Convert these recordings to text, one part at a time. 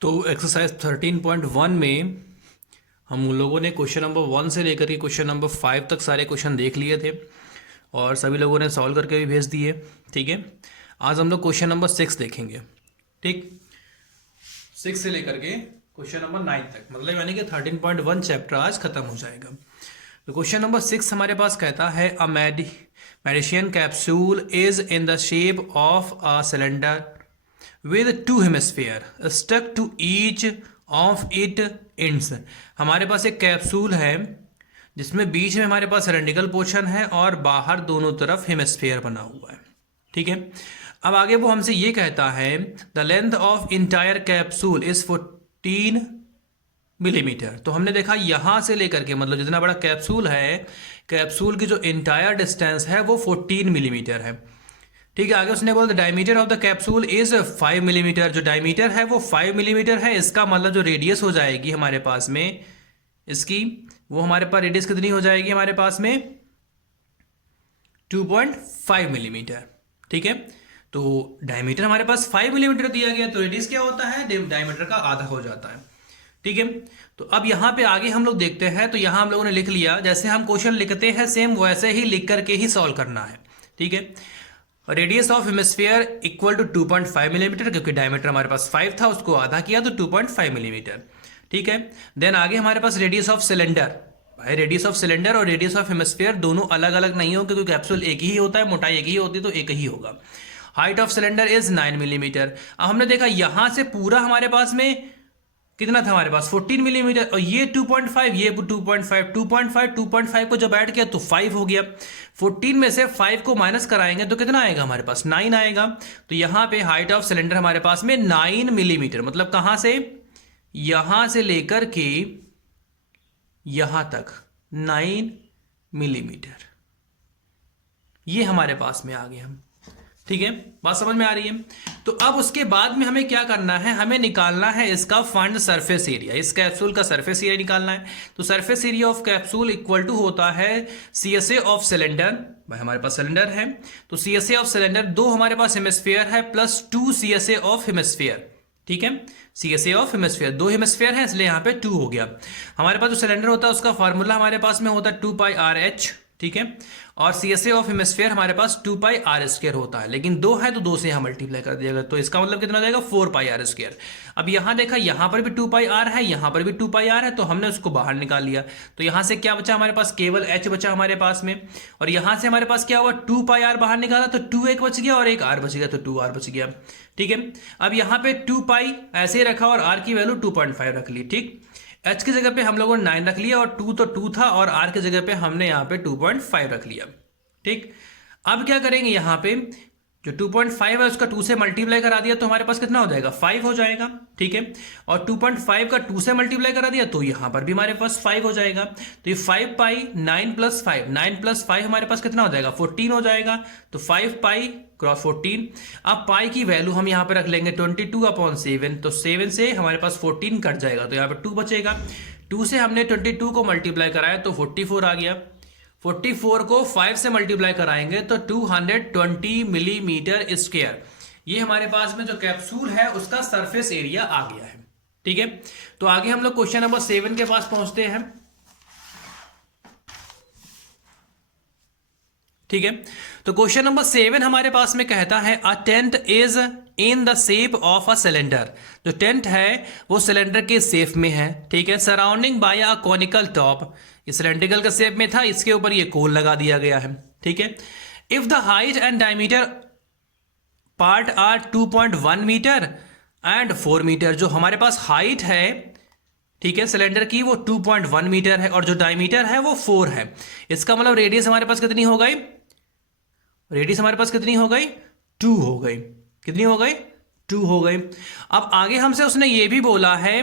तो एक्सरसाइज 13.1 में हम लोगों ने क्वेश्चन नंबर 1 से लेकर के क्वेश्चन नंबर 5 तक सारे क्वेश्चन देख लिए थे और सभी लोगों ने सॉल्व करके भी भेज दिए। ठीक है, आज हम लोग क्वेश्चन नंबर 6 देखेंगे। ठीक, 6 से लेकर के क्वेश्चन नंबर 9 तक, मतलब यानी कि 13.1 चैप्टर आज खत्म हो जाएगा। तो क्वेश्चन नंबर 6 हमारे पास कहता है a medicine capsule is in the shape of a cylinder with two hemisphere stuck to each of it ends। हमारे पास एक कैप्सूल है जिसमें बीच में हमारे पास सिलेंड्रिकल पोर्शन है और बाहर दोनों तरफ हेमिस्फीयर बना हुआ है। ठीक है, अब आगे वो हमसे ये कहता है the length of entire capsule is 14 millimetre. तो हमने देखा यहां से लेकर के, मतलब जितना बड़ा कैप्सूल है, कैप्सूल की जो इंटायर डिस्टेंस है वो 14 मिलीमीटर है। ठीक है, आगे उसने बोला the diameter of the capsule is 5 millimetre. जो डायमीटर है वो 5 मिलीमीटर है। इसका मतलब जो रेडियस हो जाएगी हमारे पास में इसकी, वो हमारे पास रेडियस कितनी हो जाएगी हमारे पास में 2.5 मिलीमीटर। ठीक है, तो डायमीटर हमारे पास 5 मिलीमीटर दिया गया, तो रेडियस क्या होता है, डायमीटर का आधा हो जाता है। ठीक है, तो अब यहां पे आगे हम लोग देखते हैं। तो यहां हम लोगों ने लिख लिया, जैसे हम क्वेश्चन लिखते हैं सेम वैसे ही लिख करके ही सॉल्व करना है। ठीक है, radius of hemisphere equal to 2.5 millimetre, क्योंकि डायमीटर हमारे पास 5 था, उसको आधा किया तो 2.5 मिलीमीटर। ठीक है, देन आगे हमारे पास रेडियस ऑफ सिलेंडर। भाई रेडियस ऑफ सिलेंडर और रेडियस ऑफ हेमिस्फीयर दोनों अलग अलग नहीं हो, क्योंकि कैप्सूल एक ही होता है, मोटाई एक ही होती है, तो एक ही होगा। Height of cylinder is 9 millimetre. अब हमने देखा यहां से पूरा हमारे पास में कितना था, हमारे पास 14 मिलीमीटर, और ये 2.5, ये 2.5 को जब ऐड किया तो 5 हो गया। 14 में से 5 को माइनस कराएंगे तो कितना आएगा हमारे पास, 9 आएगा। तो यहां पे हाइट ऑफ सिलेंडर हमारे पास में 9 मिलीमीटर, मतलब कहां से, यहां से लेकर के यहां तक 9 मिलीमीटर, ये हमारे पास में आ गया हम। ठीक है, बात समझ में आ रही है। तो अब उसके बाद में हमें क्या करना है, हमें निकालना है इसका फाइंड सरफेस एरिया। इस कैप्सूल का सरफेस एरिया निकालना है। तो surface area of capsule equal to होता है CSA ऑफ सिलेंडर। भाई हमारे पास सिलेंडर है तो CSA ऑफ सिलेंडर, दो हमारे पास हेमिस्फीयर है, प्लस 2 CSA ऑफ हेमिस्फीयर। ठीक है, CSA ऑफ हेमिस्फीयर, दो हेमिस्फीयर है इसलिए यहां पे 2 हो गया। हमारे पास जो सिलेंडर होता है उसका फॉर्मूला हमारे पास में होता है 2πRh। ठीक है, और CSA ऑफ हेमिस्फीयर हमारे पास 2πr² होता है, लेकिन दो है तो 2 से यहां मल्टीप्लाई कर दिया गया, तो इसका मतलब कितना हो जाएगा 4πr²। अब यहां देखा, यहां पर भी 2πr है, यहां पर भी 2πr है, तो हमने उसको बाहर निकाल लिया। तो यहां से क्या बचा हमारे पास, केवल h बचा हमारे पास में। और यहां से हमारे पास क्या हुआ, 2πr बाहर निकाला तो 2 एक बच गया और एक r बच गया, तो 2r बच गया। ठीक है, अब यहां पे 2π ऐसे ही रखा और r की वैल्यू 2.5 रख ली। ठीक, h की जगह पे हम लोगों ने 9 रख लिया, और 2 तो 2 था, और r की जगह पे हमने यहाँ पे 2.5 रख लिया। ठीक, अब क्या करेंगे, यहाँ पे जो 2.5 है उसका 2 से मल्टीप्लाई करा दिया तो हमारे पास कितना हो जाएगा, 5 हो जाएगा। ठीक है, और 2.5 का 2 से मल्टीप्लाई करा दिया तो यहाँ पर भी हमारे पास 5 हो जाएगा। तो ये 5π 9 + 5, 9 + 5 हमारे पास कितना हो जाएगा, 14 हो जाएगा। तो 5π क्रॉस 14। अब पाई की वैल्यू हम यहाँ पे रख लेंगे 22/7, तो 7 से हमारे पास 14 कट जाएगा, तो यहाँ पे 2 बचेगा। 2 से हमने 22 को मल्टीप्लाई कराया तो 44 आ गया। 44 को 5 से मल्टीप्लाई कराएंगे तो 220 मिलीमीटर स्क्वायर, ये हमारे पास में जो कैप्सूल है उसका सरफेस एरिया आ गया है। ठीक है, तो आगे हम लोग क्वेश्चन नंबर 7 के पास पहुंचते हैं। ठीक है, तो क्वेश्चन नंबर 7 हमारे पास में कहता है a tent is in the shape of a cylinder. जो टेंट है वो सिलेंडर के शेप में है। ठीक है, surrounding by a conical top, ये सिलेंड्रिकल का शेप में था, इसके ऊपर ये कोल लगा दिया गया है। ठीक है, if the height and diameter part are 2.1 metre and 4 metre, जो हमारे पास हाइट है, ठीक है, सिलेंडर की वो 2.1 मीटर है, और जो डायमीटर है वो 4 है। इसका मतलब रेडियस हमारे पास कितनी हो गई, रेडियस हमारे पास कितनी हो गई, 2 हो गई। कितनी हो गई, 2 हो गई। अब आगे हमसे उसने ये भी बोला है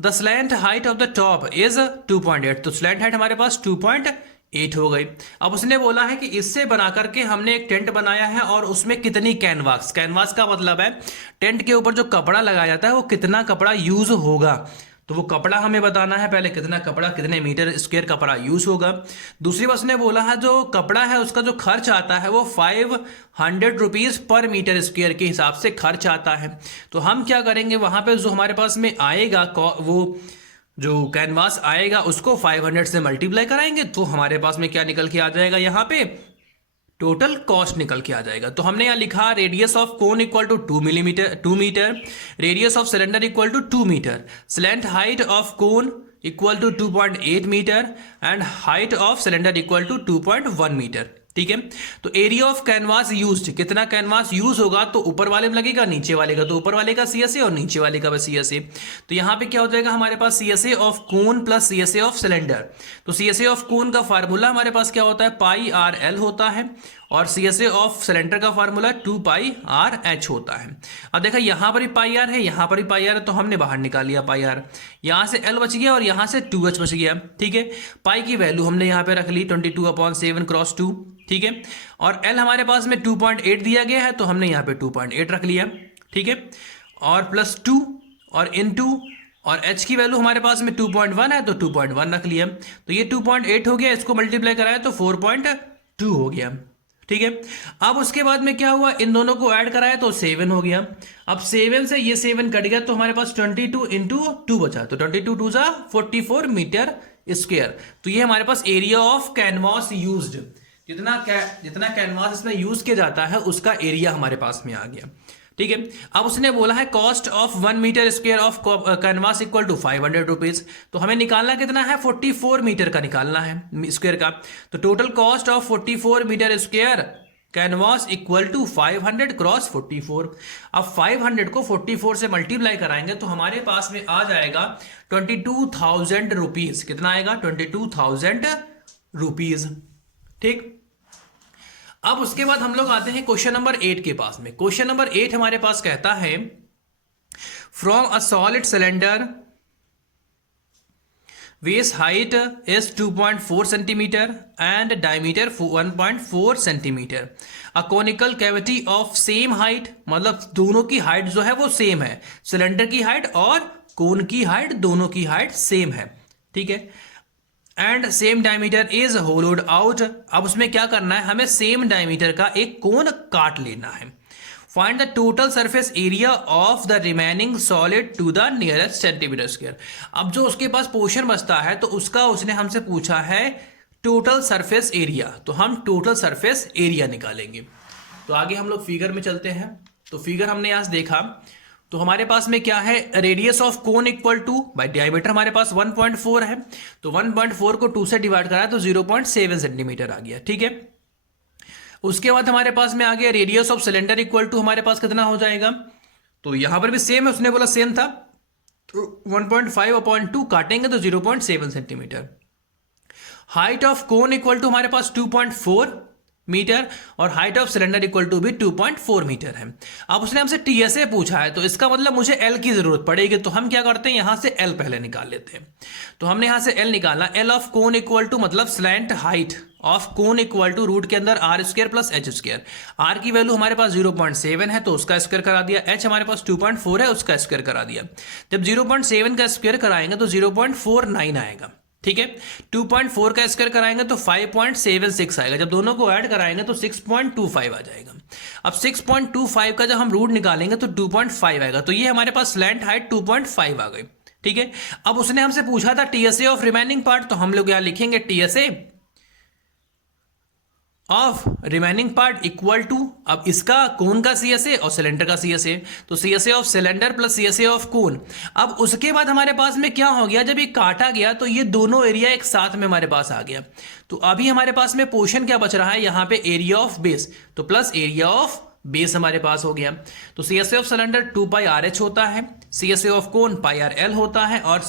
the slant height of the top is 2.8, तो स्लैंट हाइट हमारे पास 2.8 हो गई। अब उसने बोला है कि इससे बना करके हमने एक टेंट बनाया है, और उसमें कितनी कैनवास, कैनवास का मतलब है टेंट के ऊपर जो कपड़ा लगाया जाता है वो कितना कपड़ा यूज होगा। तो वो कपड़ा हमें बताना है पहले, कितना कपड़ा, कितने मीटर स्क्वायर कपड़ा यूज होगा। दूसरी बात उसने बोला है जो कपड़ा है उसका जो खर्च आता है वो 500 रुपीज़ पर मीटर स्क्वायर के हिसाब से खर्च आता है। तो हम क्या करेंगे, वहाँ पे जो हमारे पास में आएगा वो जो कैनवास आएगा उसको 500 से मल्टीप्लाई कराएंगे तो हमारे पास में क्या निकल के आ जाएगा, यहाँ पे टोटल कॉस्ट निकल के आ जाएगा। तो हमने यहाँ लिखा radius of cone equal to 2 metre, radius of cylinder equal to 2 metre, slant height of cone equal to 2.8 metre and height of cylinder equal to 2.1 metre. ठीक है, तो एरिया ऑफ कैनवास यूज्ड, कितना कैनवास यूज होगा तो ऊपर वाले में लगेगा, नीचे वाले का तो ऊपर वाले का CSA और नीचे वाले का बस CSA। तो यहाँ पे क्या हो जाएगा हमारे पास CSA of cone plus CSA of cylinder. तो CSA ऑफ कोन का फार्मूला हमारे पास क्या होता है, पाई आर एल होता है और CSA ऑफ सिलेंडर का फार्मूला 2 पाई आर एच होता है। अब देखा यहाँ पर भी पाई आर है, यहाँ पर भी पाई आर है, तो हमने बाहर निकाल लिया पाई आर, यहाँ से एल बच गया और यहाँ से 2h बच गया। ठीक है, पाई की वैल्यू हमने यहाँ पे रख ली 22/7 क्रॉस 2। ठीक है, और एल हमारे पास में 2.8 दिया गया है तो हमने यहाँ पे 2.8 रख लिया। ठीक है, और प्लस 2 और इनटू और h की वैल्यू हमारे पास में 2.1 है तो 2.1 रख लिया। तो ये 2.8 हो गया, इसको मल्टीप्लाई कराया तो 4.2 हो गया। ठीक है, अब उसके बाद में क्या हुआ, इन दोनों को ऐड कराया तो 7 हो गया। अब 7 से ये 7 कट गया तो हमारे पास 22 इंटू 2 बचा, तो 22 2 जा 44 मीटर स्क्वायर। तो ये हमारे पास एरिया ऑफ कैनवास यूज्ड, जितना कैनवास इसमें यूज किया जाता है उसका एरिया हमारे पास में आ गया। ठीक है, अब उसने बोला है cost of 1 metre square of canvas equal to 500 rupees. तो हमें निकालना कितना है, 44 मीटर का निकालना है स्क्वायर का। तो total cost of 44 metre square canvas equal to 500 cross 44। अब 500 को 44 से मल्टीप्लाई कराएंगे तो हमारे पास में आ जाएगा 22,000 रुपीज। कितना आएगा, 22,000 रुपीज। ठीक, अब उसके बाद हम लोग आते हैं क्वेश्चन नंबर 8 के पास में। क्वेश्चन नंबर 8 हमारे पास कहता है from a solid cylinder base height is 2.4 centimetre and diameter 1.4 centimetre, a conical cavity of same height, मतलब दोनों की हाइट जो है वो सेम है, सिलेंडर की हाइट और कोन की हाइट दोनों की हाइट सेम है। ठीक है, and same diameter is होलोड out. अब उसमें क्या करना है, हमें सेम डायमीटर का एक कोन काट लेना है। Find the total surface area of the remaining solid to the nearest centimetre square. अब जो उसके पास पोर्शन बचता है तो उसका उसने हमसे पूछा है टोटल सरफेस एरिया, तो हम टोटल सरफेस एरिया निकालेंगे। तो आगे हम लोग फिगर में चलते हैं। तो फिगर हमने यहां से देखा तो हमारे पास में क्या है, radius of cone equal to by diameter हमारे पास 1.4 है, तो 1.4 को 2 से डिवाइड करा तो 0.7 सेंटीमीटर आ गया। ठीक है, उसके बाद हमारे पास में आ गया radius of cylinder equal to हमारे पास कितना हो जाएगा, तो यहां पर भी सेम है, उसने बोला सेम था, तो 1.5/2 काटेंगे तो 0.7 centimetre. Height of cone equal to हमारे पास 2.4 मीटर और height of cylinder equal to भी 2.4 मीटर है। अब उसने हमसे TSA पूछा है तो इसका मतलब मुझे L की जरूरत पड़ेगी, तो हम क्या करते हैं, यहां से L पहले निकाल लेते हैं। तो हमने यहां से L निकाला, L of cone equal to मतलब slant height of cone equal to root के अंदर r square plus h square. r की वैल्यू हमारे पास 0.7 है तो उसका स्क्वायर करा दिया, h हमारे पास 2.4 है उसका स्क्वायर करा दिया। जब 0.7 का स्क्वायर कराएंगे तो 0.49 आएगा। ठीक है, 2.4 का स्क्वायर कराएंगे तो 5.76 आएगा, जब दोनों को ऐड कराएंगे तो 6.25 आ जाएगा। अब 6.25 का जब हम रूट निकालेंगे तो 2.5 आएगा, तो ये हमारे पास स्लैंट हाइट 2.5 आ गई। ठीक है, अब उसने हमसे पूछा था TSA ऑफ रिमेनिंग पार्ट, तो हम लोग यहां लिखेंगे TSA of remaining part equal to, अब इसका कोन का CSA और सिलेंडर का CSA, तो CSA of cylinder plus CSA of cone. अब उसके बाद हमारे पास में क्या हो गया, जब ये काटा गया तो ये दोनों एरिया एक साथ में हमारे पास आ गया। तो अभी हमारे पास में पोर्शन क्या बच रहा है, यहाँ पे एरिया ऑफ बेस, तो प्लस एरिया ऑफ बेस हमारे पास हो गया। तो CSA of cylinder 2 pi RH होता है, CSA of cone pi RL होता है और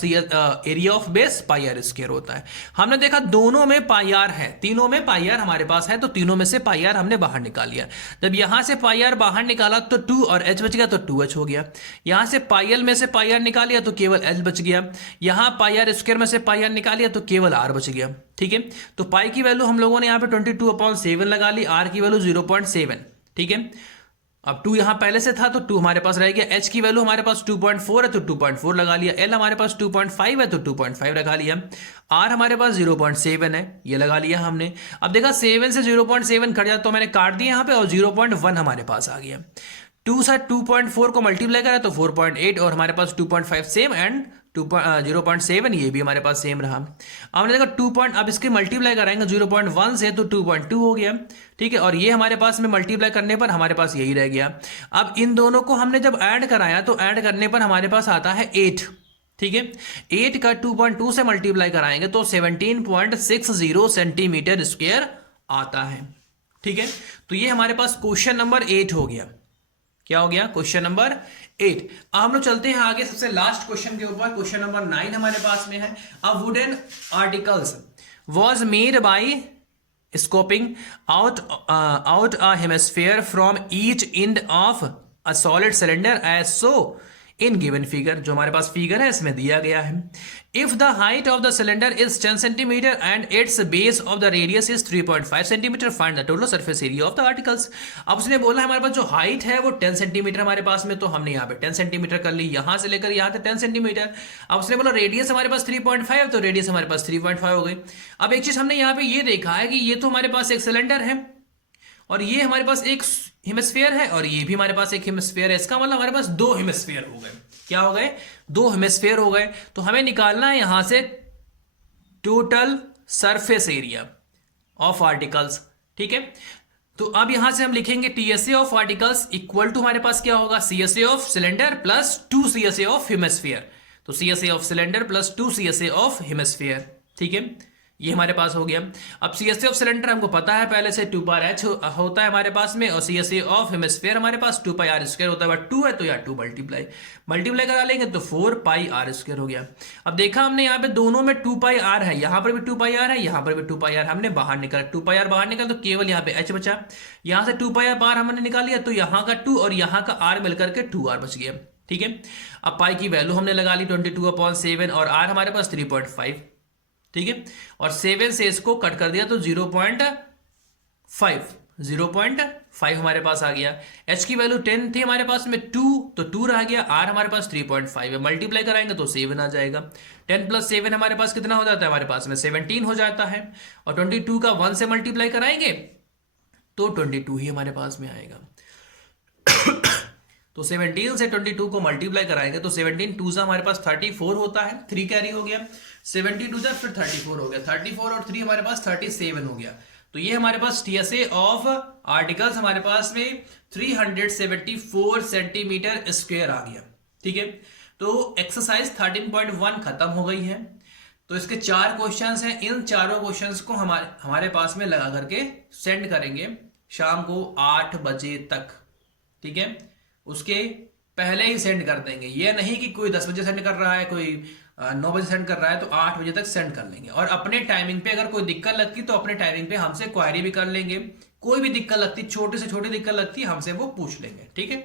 area of base pi R square होता है। हमने देखा दोनों में पाई R है, तीनों में पाई R हमारे पास है, तो तीनों में से पाई R हमने बाहर निकाल लिया। जब यहां से पाई R बाहर निकाला तो 2 और H बच गया तो 2H हो गया। यहां से पाई L में से पाई R निकालिया तो केवल H बच गया। यहां पाई R स्क्वायर में से पाई R निकालिया तो केवल R बच गया। ठीक है, तो पाई की वैल्यू हम लोगों ने यहाँ पे 22/7 लगा ली, R की वैल्यू 0.7। ठीक है, अब 2 यहां पहले से था तो 2 हमारे पास रह गया। h की वैल्यू हमारे पास 2.4 है तो 2.4 लगा लिया। l हमारे पास 2.5 है तो 2.5 लगा लिया। r हमारे पास 0.7 है, ये लगा लिया हमने। अब देखा 7 से 0.7 कट जाता तो मैंने काट दिया यहाँ पे और 0.1 हमारे पास आ गया। 2 से 2.4 को मल्टीप्लाई करा तो 4.8 और हमारे पास 2.5 सेम एंड 0.7 ये भी हमारे पास सेम रहा। अब हमने देखा 2 पॉइंट, अब इसके मल्टीप्लाई कराएंगे 0.1 से तो 2.2 हो गया, ठीक है। और ये हमारे पास में मल्टीप्लाई करने पर हमारे पास यही रह गया। अब इन दोनों को हमने जब ऐड कराया तो ऐड करने पर हमारे पास आता है 8, ठीक है। 8 का 2.2 से मल्टीप्लाई कराएंगे तो 17.60 सेंटीमीटर स्क्वायर आता है, ठीक है। तो ये हमारे पास क्वेश्चन नंबर 8 हो गया। क्या हो गया? Question number 8। अब हम लोग चलते हैं आगे सबसे लास्ट क्वेश्चन के ऊपर। क्वेश्चन नंबर 9 हमारे पास में है। A wooden articles was made by scooping out a hemisphere from each end of a solid cylinder as shown in given figure. जो हमारे पास फिगर है इसमें दिया गया है। If the height of the cylinder is 10 centimetre and its base of the radius is 3.5 centimetre, find the total surface area of the articles. अब उसने बोला हमारे पास जो हाइट है वो 10 सेंटीमीटर हमारे पास में, तो हमने यहाँ पे 10 सेंटीमीटर कर ली, यहां से लेकर यहाँ तक 10 सेंटीमीटर। अब उसने बोला रेडियस हमारे पास 3.5, तो रेडियस हमारे पास 3.5 हो गई। अब एक चीज हमने यहाँ पे ये देखा है कि ये तो हमारे पास एक सिलेंडर है और ये हमारे पास एक हेमिस्फीयर है और ये भी हमारे पास एक हेमिस्फीयर है। इसका मतलब हमारे पास 2 हेमिस्फीयर हो गए। क्या हो गए? 2 हेमिस्फीयर हो गए। तो हमें निकालना है यहां से total surface area of articles, ठीक है। तो अब यहां से हम लिखेंगे TSA of articles equal to हमारे पास क्या होगा? CSA of cylinder plus 2 CSA of hemisphere. तो CSA of cylinder plus 2 CSA of hemisphere, ठीक है। ये हमारे पास हो गया। अब सीएसए ऑफ सिलेंडर हमको पता है पहले से 2πh होता है हमारे पास में, और सीएसए ऑफ हेमिस्फीयर हमारे पास 2πr² होता है। बट 2 है तो या 2 मल्टीप्लाई करा लेंगे तो 4πr² हो गया। अब देखा हमने यहाँ पे दोनों में 2πr है, यहाँ पर भी 2πr है, यहाँ पर भी 2πr, हमने बाहर निकाला 2πr बाहर निकाला तो केवल यहाँ पे h बचा। यहाँ से 2πr बाहर हमने निकाल लिया तो यहाँ का 2 और यहाँ का r मिलकर के 2r बच गया, ठीक है। अब पाई की वैल्यू हमने लगा ली 22/7 और r हमारे पास 3.5, ठीक है। और 7 से इसको कट कर दिया तो 0.5 हमारे पास आ गया। h की वैल्यू 10 थी हमारे पास में 2, तो 2 रह गया। r हमारे पास 3.5 है, मल्टीप्लाई कराएंगे तो 7 आ जाएगा। 10 + 7 हमारे पास कितना हो जाता है? हमारे पास में 17 हो जाता है। और 22 का 1 से मल्टीप्लाई कराएंगे तो 22 ही हमारे पास में आएगा। तो 17 से 22 को मल्टीप्लाई कराएंगे तो 17 2 हमारे पास 34 होता है, 3 कैरी हो गया। 72 फिर 34 हो गया, 34 और 3 हमारे पास 37 हो गया। तो ये हमारे पास टीएसए ऑफ आर्टिकल्स हमारे पास में 374 सेंटीमीटर स्क्वायर आ गया, ठीक है। तो एक्सरसाइज 13.1 खत्म हो गई है। तो इसके 4 क्वेश्चंस हैं। इन चारों क्वेश्चंस को हमारे पास में लगा करके सेंड करेंगे शाम को 8 बजे तक, ठीक है। उसके पहले ही सेंड कर देंगे। ये नहीं कि कोई 10 बजे सेंड कर रहा है, कोई 9 बजे सेंड कर रहा है, तो 8 बजे तक सेंड कर लेंगे। और अपने टाइमिंग पे अगर कोई दिक्कत लगती तो अपने टाइमिंग पे हमसे क्वायरी भी कर लेंगे। कोई भी दिक्कत लगती, छोटे से छोटी दिक्कत लगती, हमसे वो पूछ लेंगे, ठीक है।